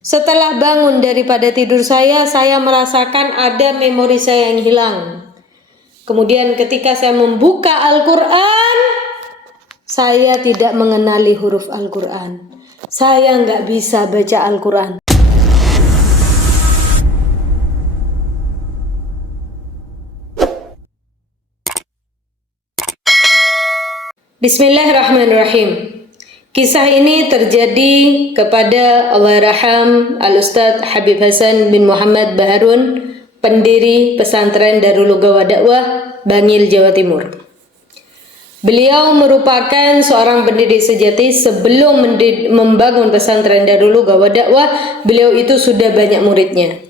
Setelah bangun daripada tidur saya merasakan ada memori saya yang hilang. Kemudian ketika saya membuka Al-Quran, saya tidak mengenali huruf Al-Quran. Saya nggak bisa baca Al-Quran. Bismillahirrahmanirrahim. Kisah ini terjadi kepada Allahyarham Al-Ustadz Habib Hasan bin Muhammad Baharun, pendiri pesantren Darul Lugha wa Dakwah, Bangil, Jawa Timur. Beliau merupakan seorang pendidik sejati. Sebelum membangun pesantren Darul Lugha wa Dakwah, beliau itu sudah banyak muridnya.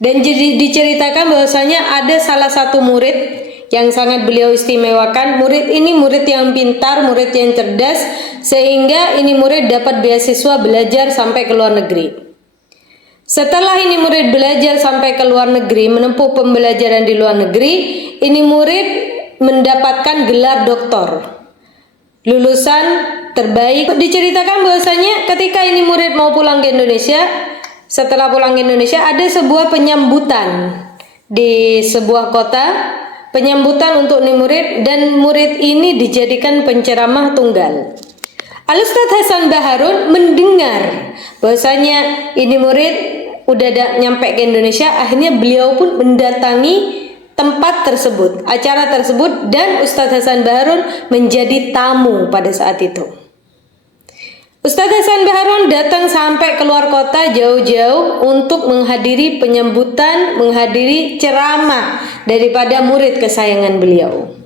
Dan diceritakan bahwasanya ada salah satu murid yang sangat beliau istimewakan. Murid ini murid yang pintar, murid yang cerdas, sehingga ini murid dapat beasiswa belajar sampai ke luar negeri. Setelah ini murid belajar sampai ke luar negeri, menempuh pembelajaran di luar negeri, ini murid mendapatkan gelar doktor, lulusan terbaik. Diceritakan bahwasanya ketika ini murid mau pulang ke Indonesia, setelah pulang ke Indonesia ada sebuah penyambutan di sebuah kota, penyambutan untuk ini murid, dan murid ini dijadikan penceramah tunggal. Al-Ustadz Hasan Baharun mendengar bahwasanya ini murid udah nyampe ke Indonesia. Akhirnya beliau pun mendatangi tempat tersebut, acara tersebut, dan Ustadz Hasan Baharun menjadi tamu pada saat itu. Ustadz Hasan Baharun datang sampai keluar kota jauh-jauh untuk menghadiri penyambutan, menghadiri ceramah daripada murid kesayangan beliau.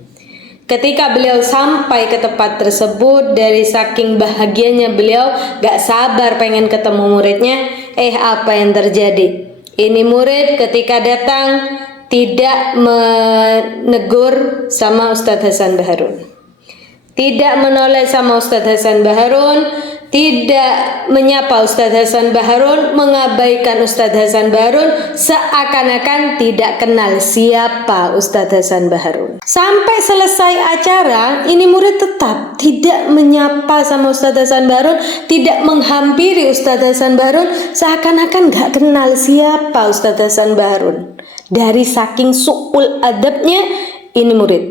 Ketika beliau sampai ke tempat tersebut, dari saking bahagianya beliau gak sabar pengen ketemu muridnya. Apa yang terjadi? Ini murid ketika datang tidak menegur sama Ustadz Hasan Baharun, tidak menoleh sama Ustadz Hasan Baharun, tidak menyapa Ustadz Hasan Baharun, mengabaikan Ustadz Hasan Baharun, seakan-akan tidak kenal siapa Ustadz Hasan Baharun. Sampai selesai acara, ini murid tetap tidak menyapa sama Ustadz Hasan Baharun, tidak menghampiri Ustadz Hasan Baharun, seakan-akan gak kenal siapa Ustadz Hasan Baharun. Dari saking su'ul adabnya ini murid.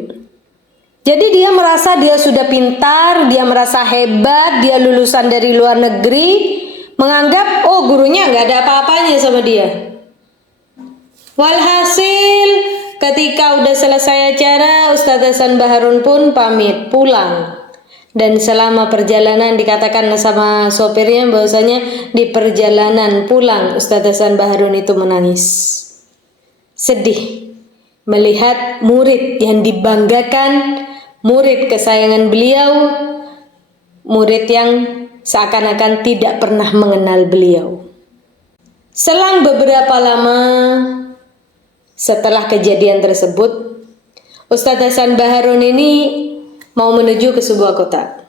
Jadi dia merasa dia sudah pintar, dia merasa hebat, dia lulusan dari luar negeri, menganggap gurunya nggak ada apa-apanya sama dia. Walhasil ketika udah selesai acara, Ustadz Hasan Baharun pun pamit pulang. Dan selama perjalanan dikatakan sama sopirnya bahwasanya di perjalanan pulang Ustadz Hasan Baharun itu menangis, sedih melihat murid yang dibanggakan, murid kesayangan beliau, murid yang seakan-akan tidak pernah mengenal beliau. Selang beberapa lama setelah kejadian tersebut, Ustadz Hasan Baharun ini mau menuju ke sebuah kota.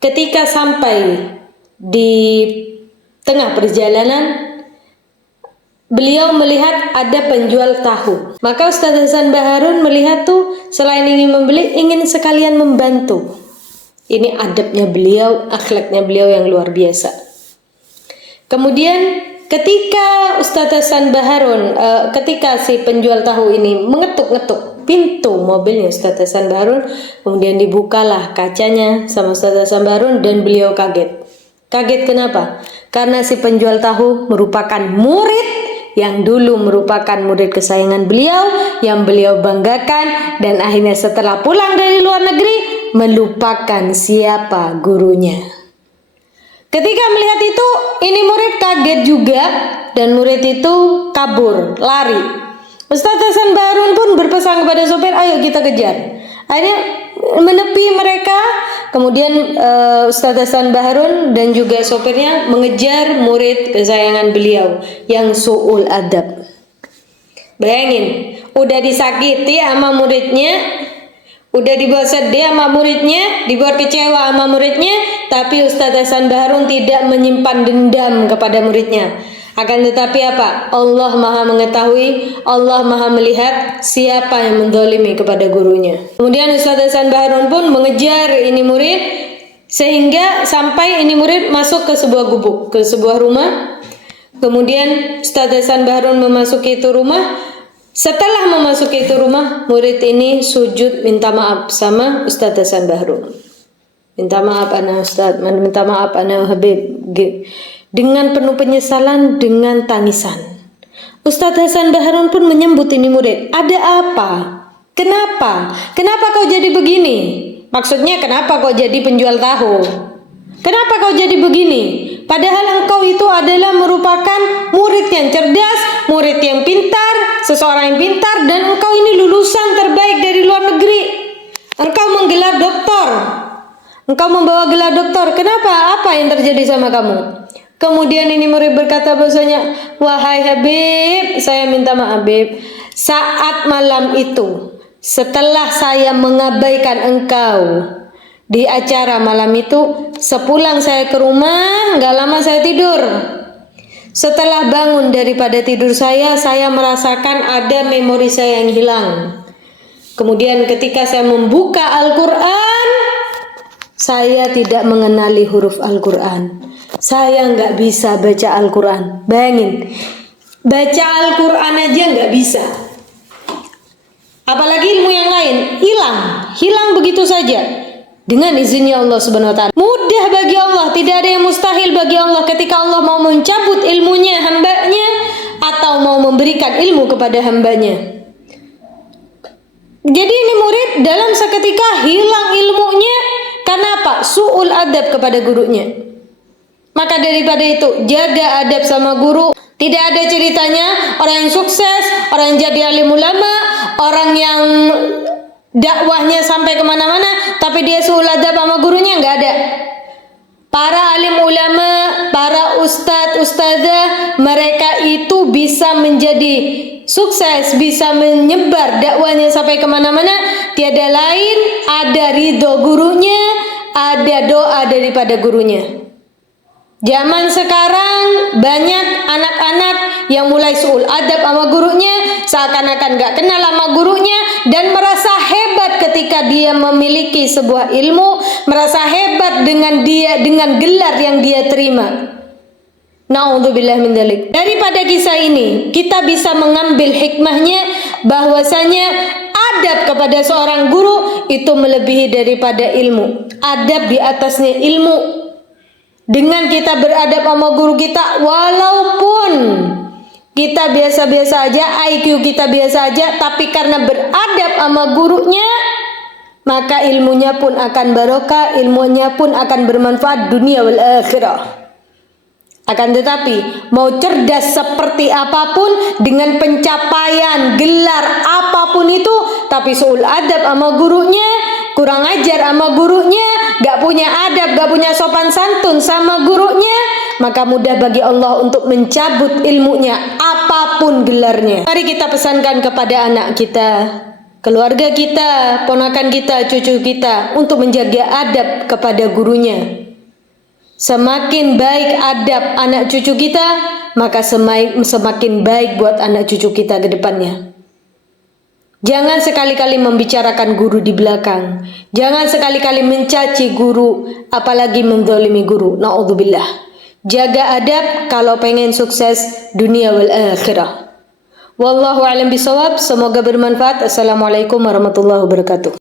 Ketika sampai di tengah perjalanan, beliau melihat ada penjual tahu. Maka Ustadz Hasan Baharun melihat tuh, selain ingin membeli, ingin sekalian membantu. Ini adabnya beliau, akhlaknya beliau yang luar biasa. Kemudian ketika Ustadz Hasan Baharun, ketika si penjual tahu ini mengetuk-ngetuk pintu mobilnya Ustadz Hasan Baharun, kemudian dibukalah kacanya sama Ustadz Hasan Baharun dan beliau kaget. Kaget kenapa? Karena si penjual tahu merupakan murid yang dulu merupakan murid kesayangan beliau, yang beliau banggakan, dan akhirnya setelah pulang dari luar negeri melupakan siapa gurunya. Ketika melihat itu, ini murid kaget juga, dan murid itu kabur, lari. Ustadz Hasan Baharun pun berpesan kepada sopir, ayo kita kejar. Akhirnya menepi mereka. Kemudian Ustadz Hasan Baharun dan juga sopirnya mengejar murid kesayangan beliau yang su'ul adab. Bayangin, udah disakiti sama muridnya, udah dibuat sedih sama muridnya, dibuat kecewa sama muridnya, tapi Ustadz Hasan Baharun tidak menyimpan dendam kepada muridnya. Akan tetapi apa? Allah Maha mengetahui, Allah Maha melihat siapa yang mendolimi kepada gurunya. Kemudian Ustadz Hasan Baharun pun mengejar ini murid, sehingga sampai ini murid masuk ke sebuah gubuk, ke sebuah rumah. Kemudian Ustaz Hasan Bahrun memasuki itu rumah. Setelah memasuki itu rumah, murid ini sujud minta maaf sama Ustaz Hasan Bahrun. Minta maaf ana Ustaz, minta maaf ana Habib. Dengan penuh penyesalan, dengan tangisan. Ustaz Hasan Bahrun pun menyambut ini murid. Ada apa? Kenapa? Kenapa kau jadi begini? Maksudnya kenapa kau jadi penjual tahu? Kenapa kau jadi begini? Padahal engkau itu adalah merupakan murid yang cerdas, murid yang pintar, seseorang yang pintar, dan engkau ini lulusan terbaik dari luar negeri. Engkau menggelar doktor. Engkau membawa gelar doktor. Kenapa? Apa yang terjadi sama kamu? Kemudian ini murid berkata bahwasanya, wahai Habib, saya minta maaf Habib. Saat malam itu, setelah saya mengabaikan engkau di acara malam itu, sepulang saya ke rumah, gak lama saya tidur. Setelah bangun daripada tidur saya merasakan ada memori saya yang hilang. Kemudian ketika saya membuka Al-Quran, saya tidak mengenali huruf Al-Quran. Saya nggak bisa baca Al-Quran. Bayangin, baca Al-Quran aja nggak bisa. Apalagi ilmu yang lain, hilang begitu saja. Dengan izinnya Allah Subhanahu Wa Taala. Mudah bagi Allah, tidak ada yang mustahil bagi Allah ketika Allah mau mencabut ilmunya hambanya atau mau memberikan ilmu kepada hambanya. Jadi ini murid dalam seketika hilang ilmunya karena apa? Su'ul adab kepada gurunya. Maka daripada itu, jaga adab sama guru. Tidak ada ceritanya orang yang sukses, orang yang jadi alim ulama, orang yang dakwahnya sampai kemana-mana, tapi dia su'ul adab sama gurunya, nggak ada. Para alim ulama, para ustadzah, mereka itu bisa menjadi sukses, bisa menyebar dakwahnya sampai kemana-mana. Tiada lain, ada ridho gurunya, ada doa daripada gurunya. Zaman sekarang banyak anak-anak yang mulai su'ul adab sama gurunya, seakan-akan gak kenal sama gurunya, dan merasa hebat ketika dia memiliki sebuah ilmu, merasa hebat dengan gelar yang dia terima. Na'udzubillah min dzalik. Daripada kisah ini kita bisa mengambil hikmahnya bahwasanya adab kepada seorang guru itu melebihi daripada ilmu. Adab di atasnya ilmu. Dengan kita beradab sama guru kita, walaupun kita biasa-biasa aja, IQ kita biasa aja, tapi karena beradab sama gurunya, maka ilmunya pun akan barokah, ilmunya pun akan bermanfaat dunia wal akhirah. Akan tetapi, mau cerdas seperti apapun, dengan pencapaian gelar apapun itu, tapi su'ul adab sama gurunya, kurang ajar sama gurunya, gak punya adab, gak punya sopan santun sama gurunya, maka mudah bagi Allah untuk mencabut ilmunya, apapun gelarnya. Mari kita pesankan kepada anak kita, keluarga kita, ponakan kita, cucu kita, untuk menjaga adab kepada gurunya. Semakin baik adab anak cucu kita, maka semakin baik buat anak cucu kita ke depannya. Jangan sekali-kali membicarakan guru di belakang. Jangan sekali-kali mencaci guru, apalagi menzalimi guru. Na'udzubillah. Jaga adab kalau pengen sukses dunia wal akhirah. Wallahu a'lam bishawab. Semoga bermanfaat. Assalamualaikum warahmatullahi wabarakatuh.